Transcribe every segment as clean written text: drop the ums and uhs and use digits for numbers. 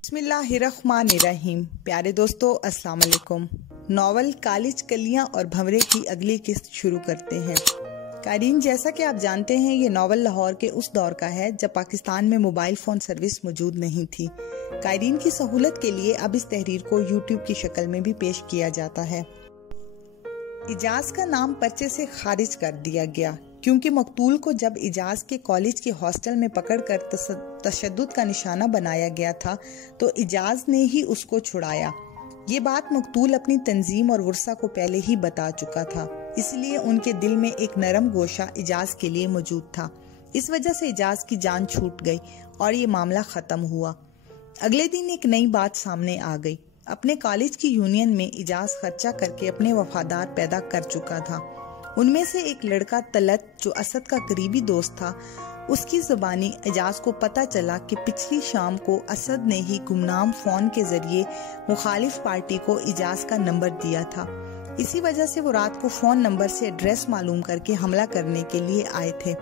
बिस्मिल्लाहिर्रहमानिर्रहीम। प्यारे दोस्तों, अस्सलाम वालेकुम। नॉवल कालिज कलियां और भंवरे की अगली किस्त शुरू करते हैं। कारीन, जैसा कि आप जानते हैं, ये नॉवल लाहौर के उस दौर का है जब पाकिस्तान में मोबाइल फोन सर्विस मौजूद नहीं थी। कारीन की सहूलत के लिए अब इस तहरीर को यूट्यूब की शक्ल में भी पेश किया जाता है। इजाज का नाम पर्चे से खारिज कर दिया गया क्योंकि मकतूल को जब इजाज के कॉलेज के हॉस्टल में पकड़कर तशद्दुद का निशाना बनाया गया था तो इजाज ने ही उसको छुड़ाया। ये बात मकतूल अपनी तंजीम और वर्सा को पहले ही बता चुका था, इसलिए उनके दिल में एक नरम गोशा इजाज के लिए मौजूद था। इस वजह से इजाज की जान छूट गई और ये मामला खत्म हुआ। अगले दिन एक नई बात सामने आ गई। अपने कॉलेज की यूनियन में इजाज खर्चा करके अपने वफादार पैदा कर चुका था। उनमें से एक लड़का तलत, जो असद का करीबी दोस्त था, उसकी जुबानी इजाज को पता चला कि पिछली शाम को असद ने ही गुमनाम फोन के जरिए मुखालिफ पार्टी को इजाज का नंबर दिया था। इसी वजह से वो रात को फोन नंबर से एड्रेस मालूम करके हमला करने के लिए आए थे।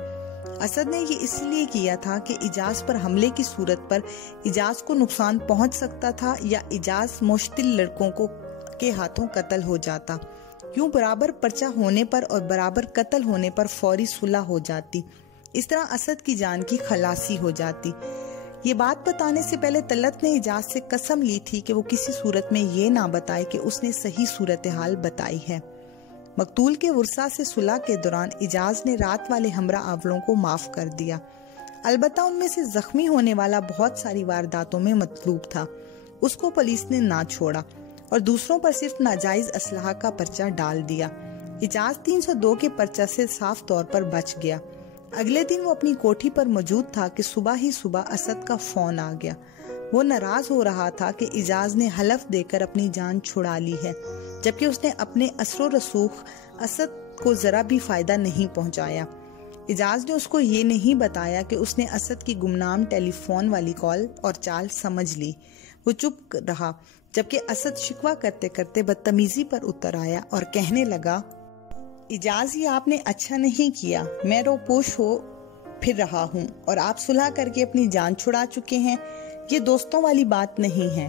असद ने ये इसलिए किया था कि इजाज पर हमले की सूरत पर इजाज को नुकसान पहुंच सकता था या इजाज मुश्तिल लड़कों के हाथों कत्ल हो जाता। यूं बराबर पर्चा होने पर और बराबर कत्ल होने पर फौरी सुलह हो जाती। इस तरह असद की जान की खलासी हो जाती। ये बात बताने से पहले तलत ने इजाज से कसम ली थी कि वो किसी सूरत में ये ना बताए कि उसने सही सूरत हाल बताई है। मकतूल के वर्सा से सुलह के दौरान इजाज ने रात वाले हमरा आवलों को माफ कर दिया। अलबत्ता उनमें से जख्मी होने वाला बहुत सारी वारदातों में मतलूब था। उसको पुलिस ने ना छोड़ा और दूसरों पर सिर्फ नाजायज असलहा का पर्चा डाल दिया। इजाज 302 के पर्चा से साफ तौर पर बच गया। अगले दिन वो अपनी कोठी पर मौजूद था कि सुबह ही सुबह असद का फोन आ गया। वो नाराज हो रहा था कि इजाज ने हलफ देकर अपनी जान छुड़ा ली है, जबकि उसने अपने असरो रसूख असद को जरा भी फायदा नहीं पहुंचाया। इजाज ने उसको ये नहीं बताया कि उसने असद की गुमनाम टेलीफोन वाली कॉल और चाल समझ ली। वो चुप रहा, जबकि असद शिकवा करते करते बदतमीजी पर उतर आया और कहने लगा, इजाज, ये आपने अच्छा नहीं किया। मैं रोपोश हो फिर रहा हूँ और आप सुलह करके अपनी जान छुड़ा चुके हैं। ये दोस्तों वाली बात नहीं है।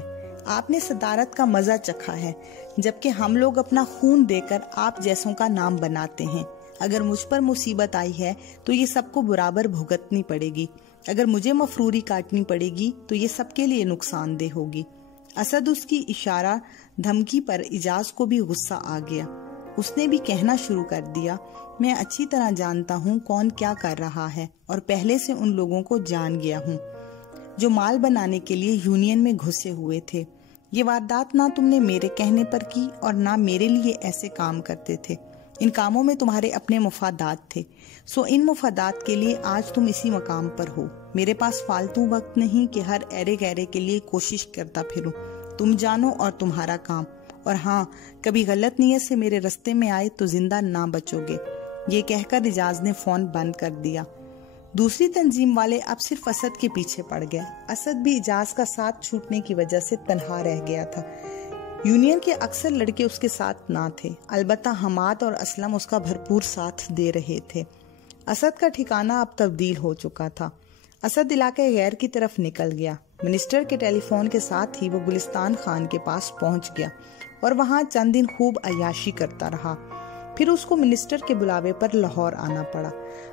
आपने सदारत का मजा चखा है, जबकि हम लोग अपना खून देकर आप जैसों का नाम बनाते हैं। अगर मुझ पर मुसीबत आई है तो ये सबको बराबर भुगतनी पड़ेगी। अगर मुझे मफरूरी काटनी पड़ेगी तो ये सबके लिए नुकसानदेह होगी। असद उसकी इशारा धमकी पर इजाज को भी गुस्सा आ गया। उसने भी कहना शुरू कर दिया, मैं अच्छी तरह जानता हूँ कौन क्या कर रहा है और पहले से उन लोगों को जान गया हूँ जो माल बनाने के लिए यूनियन में घुसे हुए थे। ये वारदात ना तुमने मेरे कहने पर की और ना मेरे लिए ऐसे काम करते थे। इन कामों में तुम्हारे अपने मुफादात थे, सो इन मुफादात के लिए आज तुम इसी मकाम पर हो। मेरे पास फालतू वक्त नहीं कि हर एरे गहरे के लिए कोशिश करता फिरूं। तुम जानो और तुम्हारा काम। और हाँ, कभी गलत नीयत से मेरे रास्ते में आए तो जिंदा ना बचोगे। ये कहकर इजाज ने फोन बंद कर दिया। दूसरी तंजीम वाले अब सिर्फ असद के पीछे पड़ गए। असद भी इजाज का साथ छूटने की वजह से तन्हा रह गया था। यूनियन के अक्सर लड़के उसके साथ ना थे, अलबत्ता हमाद और असलम उसका भरपूर साथ दे रहे थे। असद का ठिकाना अब तब्दील हो चुका था। असद इलाके गैर की तरफ निकल गया। मिनिस्टर के टेलीफोन के साथ ही वो गुलिस्तान खान के पास पहुंच गया और वहां चंद दिन खूब अय्याशी करता रहा। फिर उसको मिनिस्टर के बुलावे पर लाहौर आना पड़ा।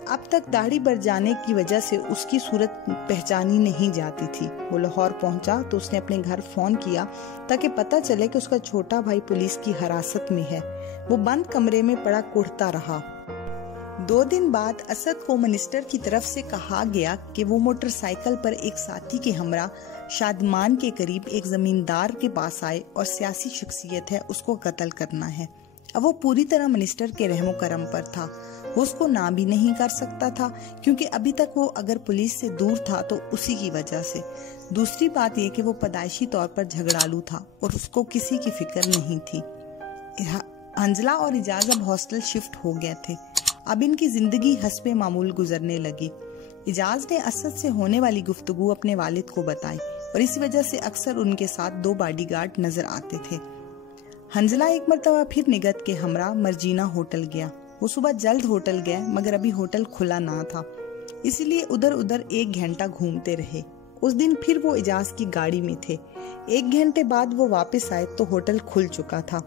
अब तक दाढ़ी बढ़ जाने की वजह से उसकी सूरत पहचानी नहीं जाती थी। वो लाहौर पहुंचा तो उसने अपने घर फोन किया ताकि पता चले कि उसका छोटा भाई पुलिस की हिरासत में है। वो बंद कमरे में पड़ा कुढ़ता रहा। 2 दिन बाद असद को मिनिस्टर की तरफ से कहा गया कि वो मोटरसाइकिल पर एक साथी के हमरा शादमान के करीब एक जमींदार के पास आए और सियासी शख्सियत है, उसको कत्ल करना है। अब वो पूरी तरह मिनिस्टर के रहमो करम पर था। वो उसको ना भी नहीं कर सकता था क्योंकि अभी तक वो अगर पुलिस से दूर था तो उसी की वजह से। दूसरी बात ये कि वो पैदाइशी तौर पर झगड़ालू था और उसको किसी की फिक्र नहीं थी। हंजला और इजाज अब हॉस्टल शिफ्ट हो गए थे। अब इनकी जिंदगी हस्बे मामूल गुजरने लगी। इजाज ने असद से होने वाली गुफ्तगू अपने वालिद को बताई और इसी वजह से अक्सर उनके साथ 2 बॉडीगार्ड नजर आते थे। हंजला एक मरतबा फिर निगत के हमरा मर्जीना होटल गया। वो सुबह जल्द होटल गया मगर अभी होटल खुला ना था, इसलिए उधर उधर 1 घंटा घूमते रहे। उस दिन फिर वो इजाज की गाड़ी में थे। 1 घंटे बाद वो वापस आए तो होटल खुल चुका था।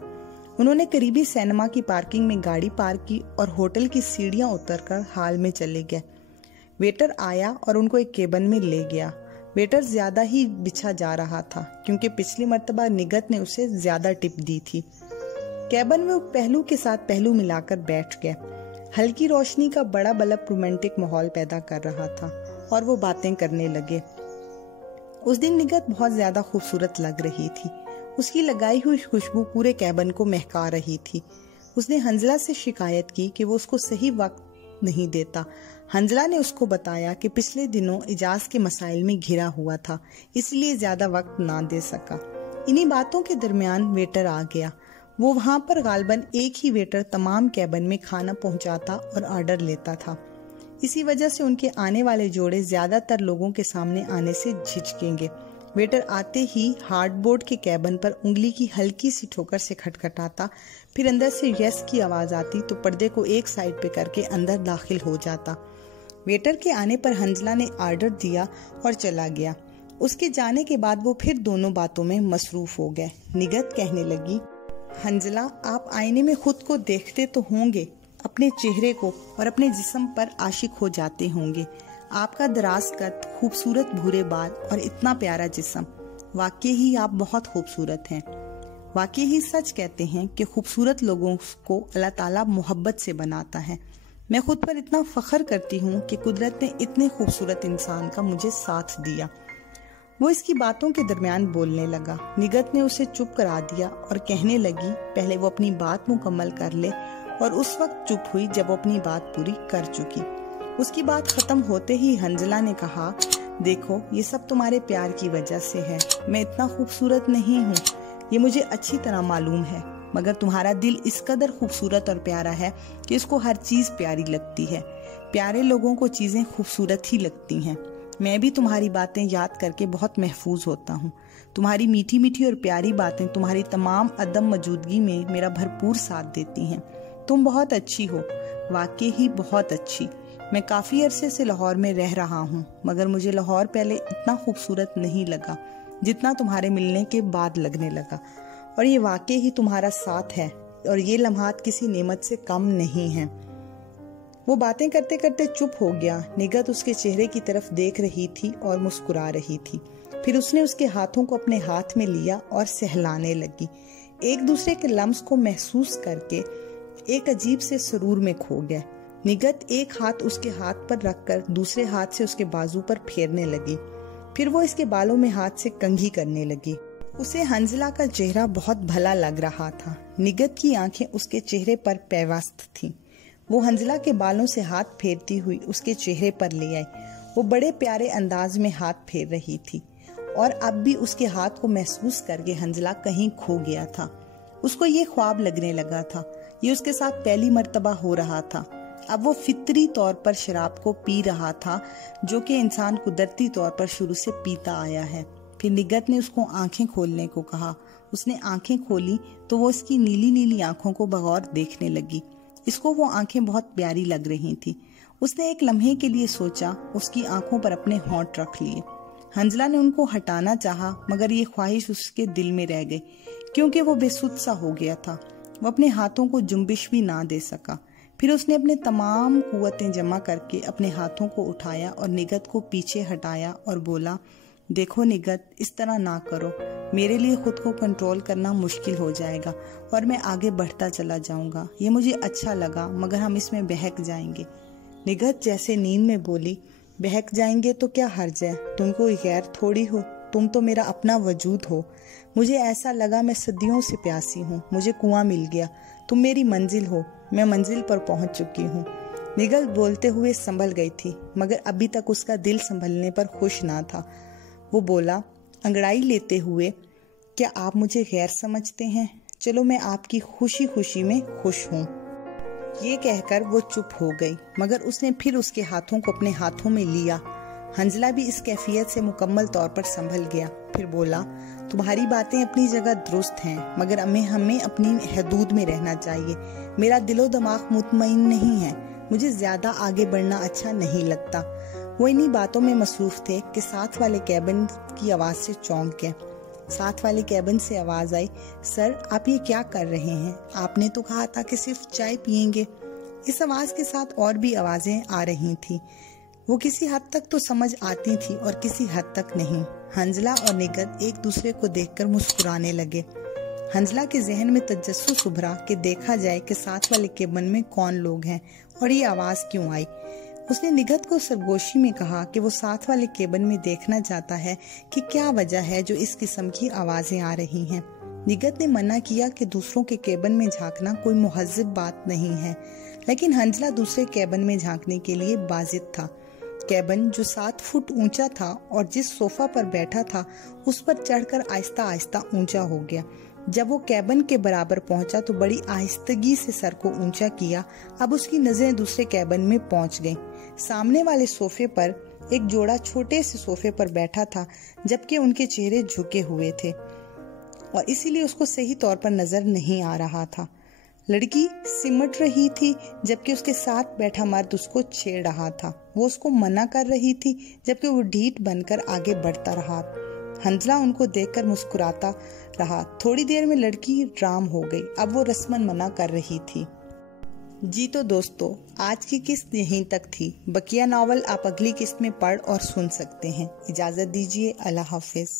उन्होंने करीबी सिनेमा की पार्किंग में गाड़ी पार्क की और होटल की सीढ़ियां उतरकर हॉल में चले गए। वेटर आया और उनको एक केबिन में ले गया। वेटर ज्यादा ही बिछा जा रहा था क्योंकि पिछली मर्तबा निगत ने उसे ज्यादा टिप दी थी। केबिन में वो पहलू के साथ पहलू मिलाकर बैठ गया। हल्की रोशनी का बड़ा बल्ब रोमांटिक माहौल पैदा कर रहा था और वो बातें करने लगे। उस दिन निगत बहुत ज्यादा खूबसूरत लग रही थी। उसकी लगाई हुई खुशबू पूरे केबिन को महका रही थी। उसने हंजला से शिकायत की कि वो उसको सही वक्त नहीं देता। हंजला ने उसको बताया कि पिछले दिनों इजाज के मसाइल में घिरा हुआ था, इसलिए ज्यादा वक्त ना दे सका। इन्हीं बातों के दरमियान वेटर आ गया। वो वहां पर गालबन एक ही वेटर तमाम केबिन में खाना पहुंचाता और ऑर्डर लेता था। इसी वजह से उनके आने वाले जोड़े ज्यादातर लोगों के सामने आने से झिझकेंगे। वेटर आते ही हार्डबोर्ड के केबिन पर उंगली की हल्की सी ठोकर से खटखटाता, फिर अंदर से यस की आवाज आती तो पर्दे को एक साइड पे करके अंदर दाखिल हो जाता। वेटर के आने पर हंजला ने ऑर्डर दिया और चला गया। उसके जाने के बाद वो फिर दोनों बातों में मसरूफ हो गए। निगत कहने लगी, हंजला, आप आईने में खुद को देखते तो होंगे, अपने चेहरे को और अपने जिस्म पर आशिक हो जाते होंगे। आपका दराज कद, खूबसूरत भूरे बाल और इतना प्यारा जिस्म, वाकई ही आप बहुत खूबसूरत हैं। वाकई ही सच कहते हैं कि खूबसूरत लोगों को अल्लाह ताला मोहब्बत से बनाता है। मैं खुद पर इतना फख्र करती हूँ कि कुदरत ने इतने खूबसूरत इंसान का मुझे साथ दिया। वो इसकी बातों के दरमियान बोलने लगा। निगत ने उसे चुप करा दिया और कहने लगी पहले वो अपनी बात मुकम्मल कर ले, और उस वक्त चुप हुई जब वो अपनी बात पूरी कर चुकी। उसकी बात खत्म होते ही हंजला ने कहा, देखो ये सब तुम्हारे प्यार की वजह से है। मैं इतना खूबसूरत नहीं हूँ, ये मुझे अच्छी तरह मालूम है, मगर तुम्हारा दिल इस कदर खूबसूरत और प्यारा है कि इसको हर चीज प्यारी लगती है। प्यारे लोगों को चीजें खूबसूरत ही लगती हैं। मैं भी तुम्हारी बातें याद करके बहुत महफूज होता हूँ। तुम्हारी मीठी मीठी और प्यारी बातें तुम्हारी तमाम अदम मौजूदगी में मेरा भरपूर साथ देती हैं। तुम बहुत अच्छी हो, वाकई ही बहुत अच्छी। मैं काफी अरसे से लाहौर में रह रहा हूँ, मगर मुझे लाहौर पहले इतना खूबसूरत नहीं लगा जितना तुम्हारे मिलने के बाद लगने लगा। और ये वाकई ही तुम्हारा साथ है और ये लम्हात किसी नेमत से कम नहीं है। वो बातें करते करते चुप हो गया। निगत उसके चेहरे की तरफ देख रही थी और मुस्कुरा रही थी। फिर उसने उसके हाथों को अपने हाथ में लिया और सहलाने लगी। एक दूसरे के लम्स को महसूस करके एक अजीब से सुरूर में खो गया। निगत एक हाथ उसके हाथ पर रखकर दूसरे हाथ से उसके बाजू पर फेरने लगी। फिर वो इसके बालों में हाथ से कंघी करने लगी। उसे हंजला का चेहरा बहुत भला लग रहा था। निगत की आंखें उसके चेहरे पर पैवस्त थीं। वो हंजला के बालों से हाथ फेरती हुई उसके चेहरे पर ले आई। वो बड़े प्यारे अंदाज में हाथ फेर रही थी और अब भी उसके हाथ को महसूस करके हंजला कहीं खो गया था। उसको ये ख्वाब लगने लगा था। ये उसके साथ पहली मर्तबा हो रहा था। अब वो फितरी तौर पर शराब को पी रहा था, जो कि इंसान कुदरती तौर पर शुरू से पीता आया है। फिर निगत ने उसको आंखें खोलने को कहा। उसने आंखें खोली तो वो उसकी नीली नीली आंखों को बगौर देखने लगी। इसको वो आंखें बहुत प्यारी लग रही थी। उसने एक लम्हे के लिए सोचा, उसकी आंखों पर अपने होंठ रख लिए। हंजला ने उनको हटाना चाहा, मगर ये ख्वाहिश उसके दिल में रह गई क्योंकि वो बेसुध सा हो गया था। वो अपने हाथों को जुम्बिश भी ना दे सका। फिर उसने अपने तमाम कुव्वतें जमा करके अपने हाथों को उठाया और निगत को पीछे हटाया और बोला, देखो निगत, इस तरह ना करो। मेरे लिए खुद को कंट्रोल करना मुश्किल हो जाएगा और मैं आगे बढ़ता चला जाऊंगा। ये मुझे अच्छा लगा, मगर हम इसमें बहक जाएंगे। निगत जैसे नींद में बोली, बहक जाएंगे तो क्या हर्ज है? तुम कोई गैर थोड़ी हो, तुम तो मेरा अपना वजूद हो। मुझे ऐसा लगा मैं सदियों से प्यासी हूँ। मुझे कुआं मिल गया, तुम मेरी मंजिल हो। मैं मंजिल पर पहुंच चुकी हूँ। निगत बोलते हुए संभल गई थी, मगर अभी तक उसका दिल संभलने पर खुश ना था। वो बोला अंगड़ाई लेते हुए, क्या आप मुझे गैर समझते हैं? चलो मैं आपकी खुशी खुशी में खुश हूँ। ये कहकर वो चुप हो गई, मगर उसने फिर उसके हाथों को अपने हाथों में लिया। हंजला भी इस कैफियत से मुकम्मल तौर पर संभल गया। फिर बोला, तुम्हारी बातें अपनी जगह दुरुस्त हैं, मगर हमें अपनी हदूद में रहना चाहिए। मेरा दिलो दिमाग मुतमईन नहीं है। मुझे ज्यादा आगे बढ़ना अच्छा नहीं लगता। वो इन्हीं बातों में मसरूफ थे कि साथ वाले कैबिन की आवाज से चौंक गए। साथ वाले कैबिन से आवाज आई, सर आप ये क्या कर रहे हैं? आपने तो कहा था कि सिर्फ चाय पियेंगे। इस आवाज के साथ और भी आवाजें आ रही थी। वो किसी हद तक तो समझ आती थी और किसी हद तक नहीं। हंजला और निगत एक दूसरे को देखकर मुस्कुराने लगे। हंजला के जहन में तजस्सुस उभरा कि देखा जाए कि साथ वाले केबिन में कौन लोग हैं और ये आवाज क्यों आई। उसने निगत को सरगोशी में कहा कि वो साथ वाले केबिन में देखना चाहता है कि क्या वजह है जो इस किस्म की आवाजें आ रही हैं। निगत ने मना किया कि दूसरों के केबिन में झांकना कोई मुहज्जिब बात नहीं है, लेकिन हंजला दूसरे केबिन में झांकने के लिए बाजिद था। केबिन जो 7 फुट ऊंचा था और जिस सोफा पर बैठा था उस पर चढ़कर आहिस्ता आहिस्ता ऊंचा हो गया। जब वो केबिन के बराबर पहुंचा तो बड़ी आहिस्तगी से सर को ऊंचा किया। अब उसकी नजरें दूसरे केबिन में पहुंच गईं। सामने वाले सोफे पर एक जोड़ा छोटे से सोफे पर बैठा था, जबकि उनके चेहरे झुके हुए थे और इसीलिए उसको सही तौर पर नजर नहीं आ रहा था। लड़की सिमट रही थी जबकि उसके साथ बैठा मर्द उसको छेड़ रहा था। वो उसको मना कर रही थी जबकि वो ढीठ बनकर आगे बढ़ता रहा। हंजला उनको देखकर मुस्कुराता रहा। थोड़ी देर में लड़की राम हो गई। अब वो रस्मन मना कर रही थी। जी तो दोस्तों, आज की किस्त यहीं तक थी। बकिया नॉवल आप अगली किस्त में पढ़ और सुन सकते हैं। इजाजत दीजिए। अल्लाह हाफिज।